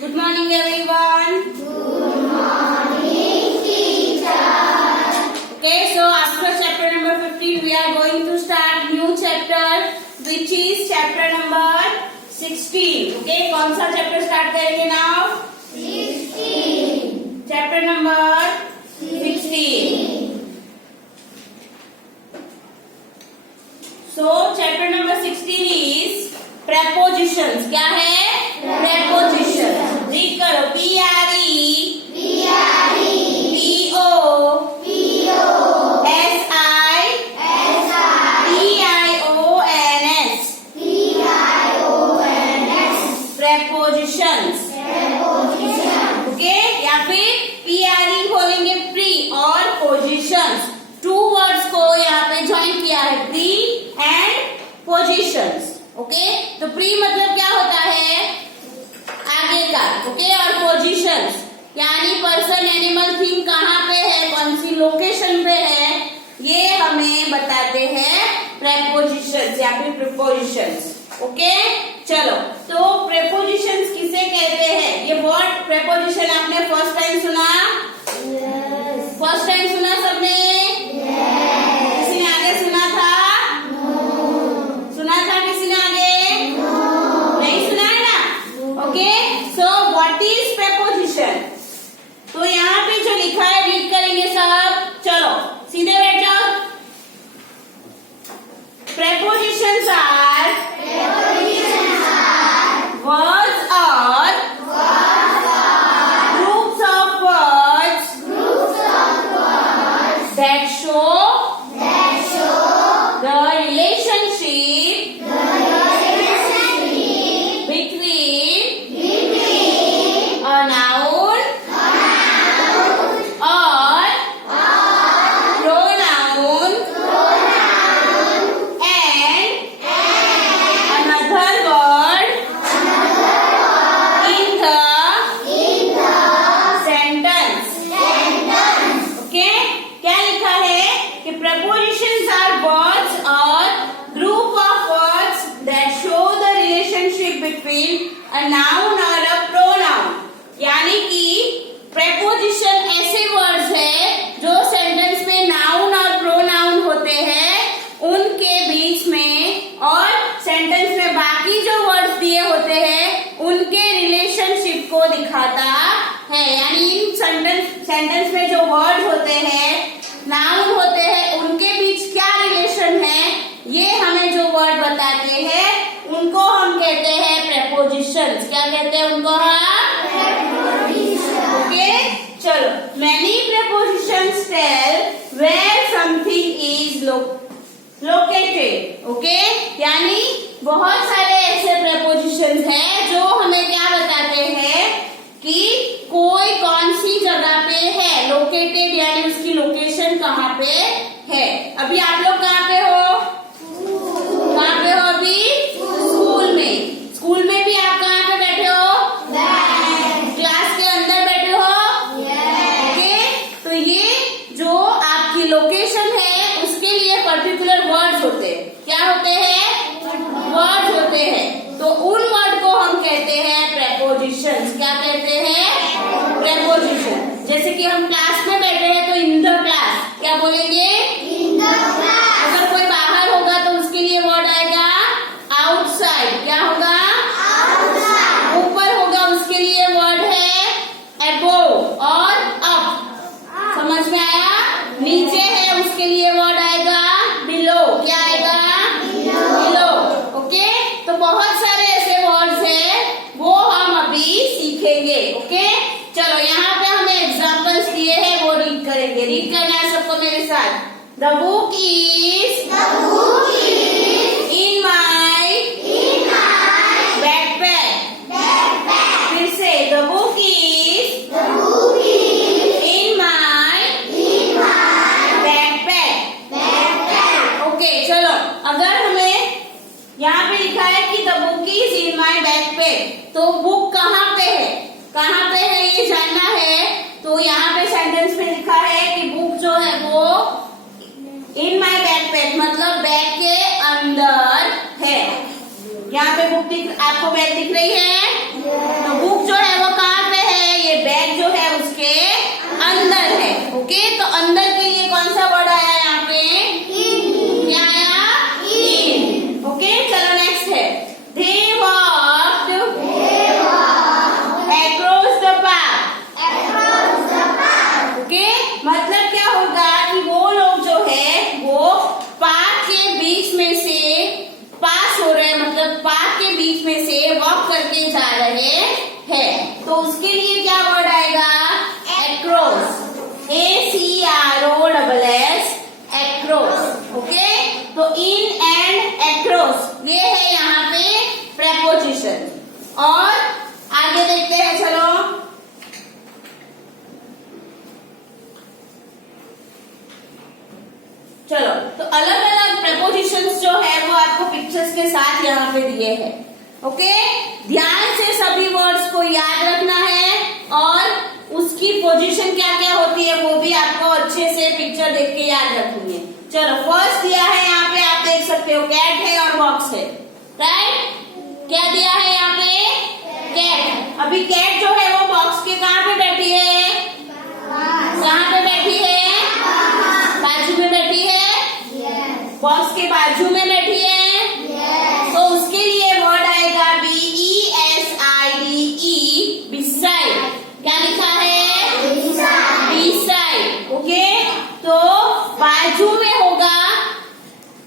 Good morning, everyone. Good morning, teacher. Okay, so after chapter number 15, we are going to start new chapter, which is chapter number 16. Okay, कौन सा chapter start करेंगे now? 16. Chapter number 16. So chapter number 16 is prepositions. क्या है? Prepositions. Read करो. P-R-E P-R-E P-O P-O S-I S-I P-I-O-N-S. P-I-O-N-S Prepositions. Preposition. Okay, या फिर P-R-E बोलेंगे pre और positions. टू वर्ड्स को यहाँ पे ज्वाइन किया है, pre and positions. ओके, तो pre मतलब क्या होता है? आगे का. ओके, और पोजीशंस यानी पर्सन, एनिमल, थिंग कहाँ पे है, कौन सी लोकेशन पे है, ये हमें बताते हैं प्रेपोजिशंस या फिर प्रीपोजिशंस. ओके, चलो, तो प्रेपोजिशंस किसे कहते हैं? ये वर्ड प्रेपोजिशन आपने फर्स्ट टाइम सुना? Yes. फर्स्ट टाइम सुना सबने? Yes. किसी ने आगे सुना था? No. सुना था किसी ने आगे? No. नहीं सुना है ना? Okay, so what is preposition? तो यहाँ पे जो लिखा है रीड करेंगे सब. चलो सीधे बैठ जाओ. Prepositions are Prepositions are words और words or groups of words groups of words that show that show the relationship the relationship between between a noun a noun or or pronoun pronoun and and another word in the in the sentence. sentence. Okay, क्या लिखा है कि prepositions are words or group of words that show the relationship between a noun or a pronoun. यानी कि preposition ऐसे words है जो sentence में noun और pronoun होते हैं, उनके बीच में और sentence में बाकी जो words दिए होते हैं उनके relationship को दिखाता है. यानी इन सेंटेंस में जो वर्ड होते हैं, नाउन होते हैं, उनके बीच क्या रिलेशन है, ये हमें जो वर्ड बताते हैं उनको हम कहते हैं प्रेपोजिशंस. क्या कहते हैं उनको हम? Preposition. ओके, चलो. Many prepositions tell where something is located. Okay, यानी बहुत सारे ऐसे प्रेपोजिशंस हैं जो हमें क्या बताते हैं कि कोई कौन सी जगह पे है. लोकेटेड यानी उसकी लोकेशन कहाँ पे है. अभी आप लोग कहाँ पे हो? कहाँ पे हो अभी? स्कूल में. स्कूल में भी आप कहाँ पे बैठे हो? Bag. क्लास के अंदर बैठे हो. Yes. ओके, तो ये जो आपकी लोकेशन है उसके लिए पर्टिकुलर वर्ड्स होते हैं. क्या होते हैं? वर्ड्स होते हैं. तो उन वर्ड को हम कहते हैं प्रेपोजिशंस. क्या कहते हैं? प्रेपोजिशन. जैसे कि हम क्लास में बैठे हैं तो इन द क्लास क्या बोलेंगे? In the class. अगर कोई बाहर होगा तो उसके लिए वर्ड आएगा आउटसाइड. क्या होगा? Outside. ऊपर होगा उसके लिए वर्ड है अबोव और अप. समझ में आया? नीचे है उसके लिए वर्ड आएगा बिलो. क्या आएगा? बिलो. ओके, तो बहुत सारे ऐसे वर्ड्स हैं वो हम अभी सीखेंगे. ओके, चलो यहाँ पे हमें एग्जांपल्स दिए हैं वो रीड करेंगे. रीड करना है सबको मेरे साथ. The book is The book is in my in my backpack. backpack. फिर से the book is The book is in my in my backpack. backpack. Okay, चलो. अगर हमें यहाँ पे लिखा है कि the book is in my backpack, तो बुक कहाँ पे है, कहाँ पे है ये जानना है. तो यहाँ पे सेंटेंस में लिखा है कि बुक जो है वो इन माई बैकपैक मतलब बैग के अंदर है. यहाँ पे बुक आपको बैग दिख रही है. तो बुक जो है वो उसके लिए क्या वर्ड आएगा? across, ACROSS, across, okay. तो in and across ये है यहाँ पे preposition। और आगे देखते हैं, चलो। चलो, तो अलग अलग prepositions जो है वो आपको पिक्चर्स के साथ यहाँ पे दिए हैं, ओके। ध्यान से सभी वर्ड्स को याद रखना है और उसकी पोजीशन क्या क्या होती है वो भी आपको अच्छे से पिक्चर देख के याद रखनी है। चलो, फर्स्ट दिया है यहाँ पे, आप देख सकते हो कैट है और बॉक्स है, राइट। क्या दिया है यहाँ पे? कैट। अभी कैट जो है वो बॉक्स के कहाँ पे बैठी है? कहाँ पे बैठी है? बाजू में बैठी है। बॉक्स के बाजू में बैठी है। तो उसके लिए वर्ड आएगा BESIDE, beside। क्या लिखा है? beside, okay. तो बाजू में होगा,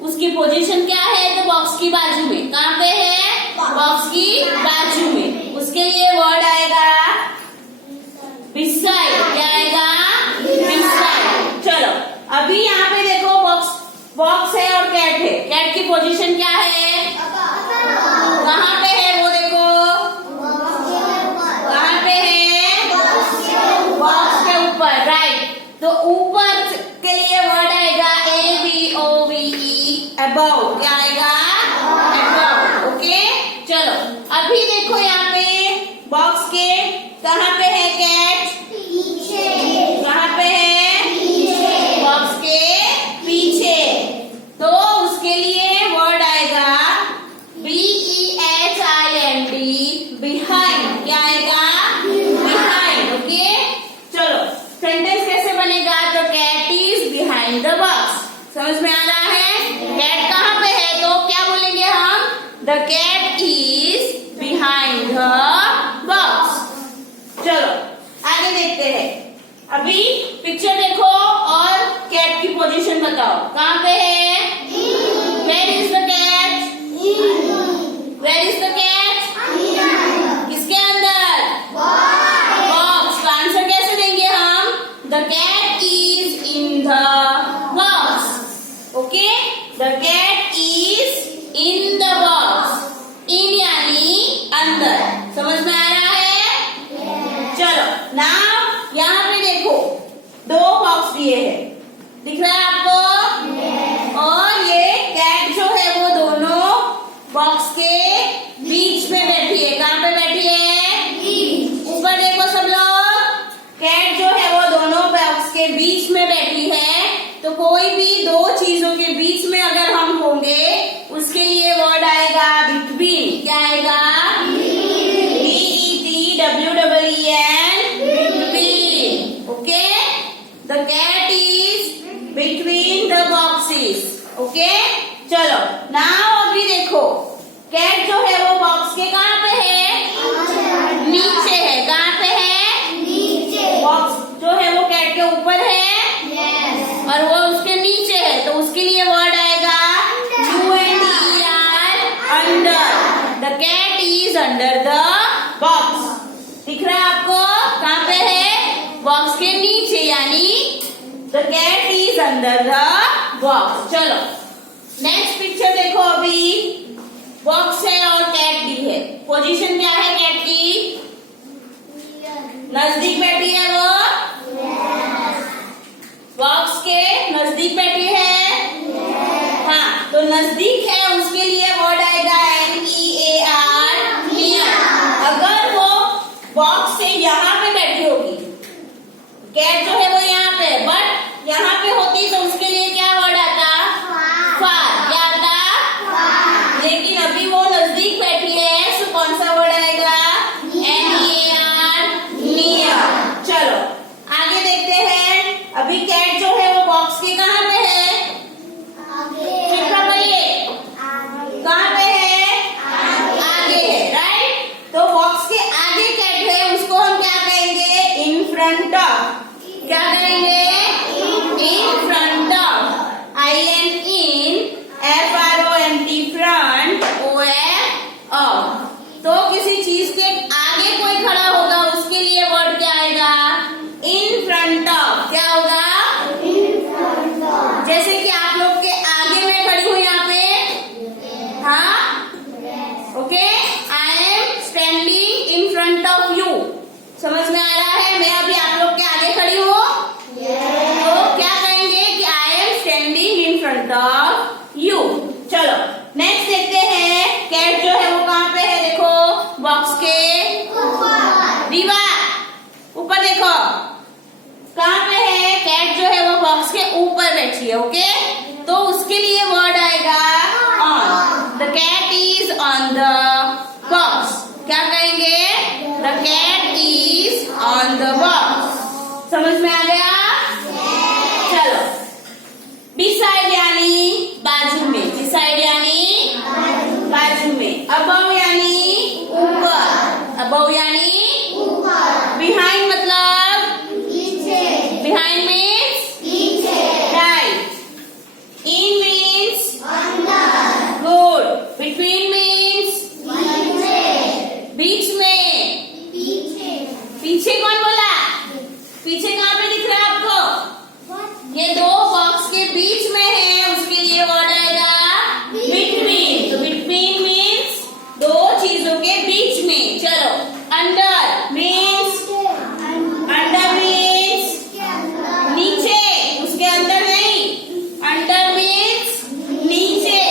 उसकी पोजीशन क्या है? तो बॉक्स की बाजू में। कहाँ पे है? बॉक्स की बाजू में। उसके लिए वर्ड आएगा beside। क्या आएगा? beside। चलो, अभी यहाँ पे देखो, बॉक्स है और कैट है। कैट की पोजीशन क्या है? कहाँ पे है वो देखो, कहाँ पे है? बॉक्स के ऊपर, राइट। तो ऊपर के लिए वर्ड आएगा ABOVE, above। क्या आएगा? above, okay. चलो, अभी देखो यहाँ पे बॉक्स के कहाँ पे है कैट? कहाँ पे है? बॉक्स के पीछे। तो उसके लिए वर्ड आएगा BEHIND, behind। क्या आएगा? behind, okay. चलो, सेंटेंस कैसे बनेगा? तो cat is behind the box. समझ में आ रहा है? कैट कहाँ पे है? तो क्या बोलेंगे हम? The cat is behind the box. चलो, आगे देखते हैं। अभी पिक्चर देखो और कैट की पोजीशन बताओ। कहाँ पे है? Where is the cat? Where is the cat? किसके अंदर? बॉक्स। का आंसर कैसे देंगे हम? The cat is in the box, okay. The cat is in the box, in यानी अंदर। समझ में आ रहा है? चलो, नाउ यहाँ पे देखो, दो बॉक्स दिए हैं, दिख रहा है आपको? और ये कैट जो है वो दोनों बॉक्स के बीच में बैठी है। कहाँ पे बैठी है? ऊपर देखो सब लोग, कैट जो है वो दोनों बॉक्स के बीच में बैठी है। तो कोई भी दो चीजों के बीच में अगर हम होंगे, उसके लिए वर्ड आएगा बिटवीन। क्या आएगा? BETWEEN, between, okay. The cat is between the boxes, okay. चलो, नाउ अभी देखो, कैट जो है वो बॉक्स के कहाँ पे है? नीचे है। कहाँ पे है? बॉक्स जो है वो कैट के ऊपर है और वो उसके नीचे है। तो उसके लिए वर्ड आएगा UNDER, under. The cat is under the box. दिख रहा है आपको? कहाँ पे है? बॉक्स के नीचे, यानी the cat is under the box. चलो, नेक्स्ट पिक्चर देखो। अभी बॉक्स है और कैट भी है। पोजीशन क्या है कैट की? नजदीक बैठी है वो, बॉक्स के नजदीक बैठी है। हाँ, तो नजदीक है, उसके लिए वर्ड आएगा NEAR, नियर। अगर वो बॉक्स से यहाँ पे बैठी होगी, कैट जो है वो यहाँ पे, बट यहाँ पे होती तो उसके लिए क्या वर्ड आता? फार। क्या आता? लेकिन अभी वो नजदीक बैठी है, तो कौन सा वर्ड आएगा? NEAR, near. चलो, आगे देखते हैं। अभी कैट जो है वो बॉक्स के कहाँ पे है? कहाँ पे है? आगे है, राइट। तो बॉक्स के आगे कैट है, उसको हम क्या कहेंगे? इन फ्रंट ऑफ। क्या कहेंगे? इन front of. IN, FRONT, front, OF, of. तो किसी चीज के आगे कोई खड़ा होगा, समझ में आ रहा है? मैं अभी आप लोग के आगे खड़ी हूँ, तो क्या कहेंगे कि I am standing in front of you. चलो नेक्स्ट देखते हैं, कैट जो है वो कहाँ पे है? देखो बॉक्स के दीवार ऊपर देखो कहाँ पे है? कैट जो है वो बॉक्स के ऊपर बैठी है। ओके, तो उसके लिए वर्ड आएगा on. The cat is on the box. क्या कहेंगे? The cat is on the box. समझ में आ गया? चलो बिसाइड यानी बाजू में, बिसाइड यानी बाजू में। अबव यानी ऊपर, अबव यानी बिहाइंड मतलब बिहाइंड मीन्स राइट, इन मीन्स गुड, बिटवीन मीन्स बीच में। पीछे कौन बोला? पीछे कहाँ पे दिख रहा है आपको? ये दो बॉक्स के बीच में है, उसके लिए वर्ड आएगा बिटवीन। तो बिटवीन मीन्स दो चीजों के बीच में। चलो अंडर मीन्स, अंडर मीन्स नीचे, उसके अंदर नहीं, अंडर मीन्स नीचे।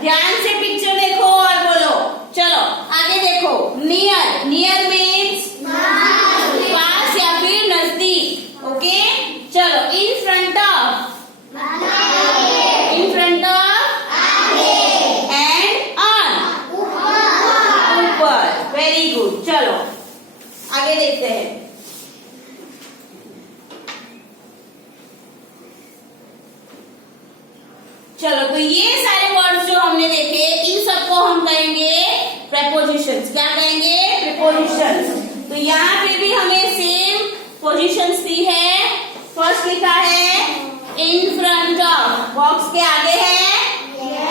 ध्यान से पिक्चर देखो और बोलो। चलो आगे देखो, नियर, नियर मीन्स पास या फिर नजदीक। ओके, चलो in front of, in front of and on, ऊपर। Very good. चलो आगे देखते हैं। चलो तो ये सारे वर्ड्स जो हमने देखे, इन सबको हम कहेंगे प्रेपोजिशंस। क्या कहेंगे? प्रेपोजिशंस। तो यहाँ पे भी हमें सेम पोजिशंस दी है। फर्स्ट लिखा है इन फ्रंट ऑफ, बॉक्स के आगे है।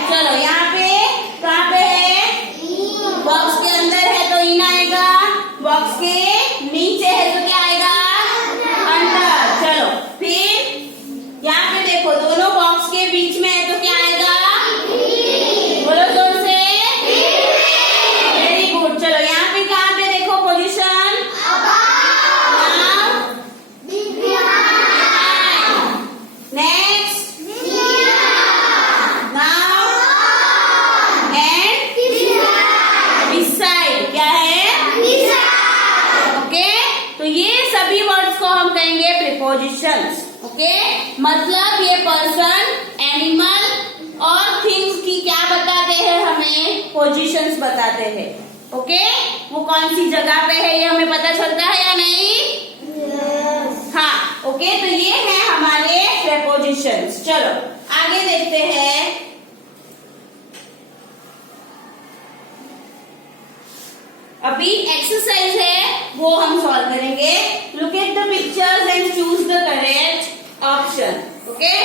चलो यहाँ पे कहाँ पे है? बॉक्स के अंदर है तो इन आएगा, बॉक्स के नीचे है तो क्या आएगा? अंडर। चलो फिर यहाँ पे देखो, दोनों बॉक्स के बीच में है तो क्या आएगा? बोलो जोर से। Very good. चलो यहाँ पे कहाँ पे देखो position? Next, now and beside. क्या है? ओके, तो ये सभी वर्ड्स को हम कहेंगे प्रीपोजिशंस। ओके, मतलब ये पर्सन, एनिमल और थिंग्स की क्या बताते हैं? हमें पोजीशंस बताते हैं। ओके, वो कौन सी जगह पे है ये हमें पता चलता है या नहीं? हाँ। ओके, तो ये है हमारे प्रीपोजिशंस। चलो आगे देखते हैं। अभी एक्सरसाइज है वो हम सॉल्व करेंगे। Look at the pictures and choose the correct option. Okay,